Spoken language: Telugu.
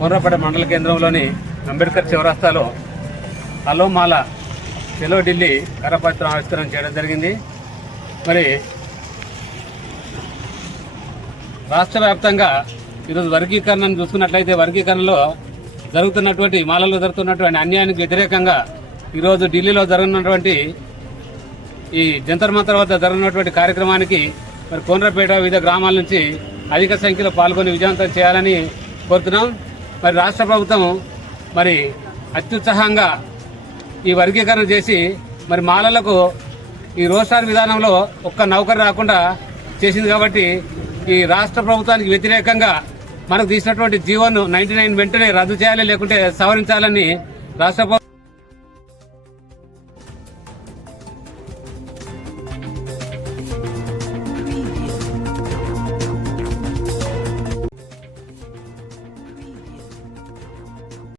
కోనరాపేట మండల కేంద్రంలోని అంబేద్కర్ చౌరస్తాలో హలో మాల చెలో ఢిల్లీ కరపత్రం ఆవిష్కరణ చేయడం జరిగింది. మరి రాష్ట్ర వ్యాప్తంగా ఈరోజు వర్గీకరణను చూసుకున్నట్లయితే వర్గీకరణలో మాలలో జరుగుతున్నటువంటి అన్యాయానికి వ్యతిరేకంగా ఈరోజు ఢిల్లీలో జరుగుతున్నటువంటి ఈ జంతర్ మంతర్ వద్ద జరుగుతున్నటువంటి కార్యక్రమానికి మరి కోనరాపేట వివిధ గ్రామాల నుంచి అధిక సంఖ్యలో పాల్గొని విజయవంతం చేయాలని కోరుతున్నాం. మరి రాష్ట్ర ప్రభుత్వం మరి అత్యుత్సాహంగా ఈ వర్గీకరణ చేసి మరి మాలలకు ఈ రోస్టార్ విధానంలో ఒక్క నౌకరు రాకుండా చేసింది. కాబట్టి ఈ రాష్ట్ర ప్రభుత్వానికి వ్యతిరేకంగా మనకు తీసినటువంటి జీవోను 99 వెంటనే రద్దు చేయాలి, లేకుంటే సవరించాలని రాష్ట్ర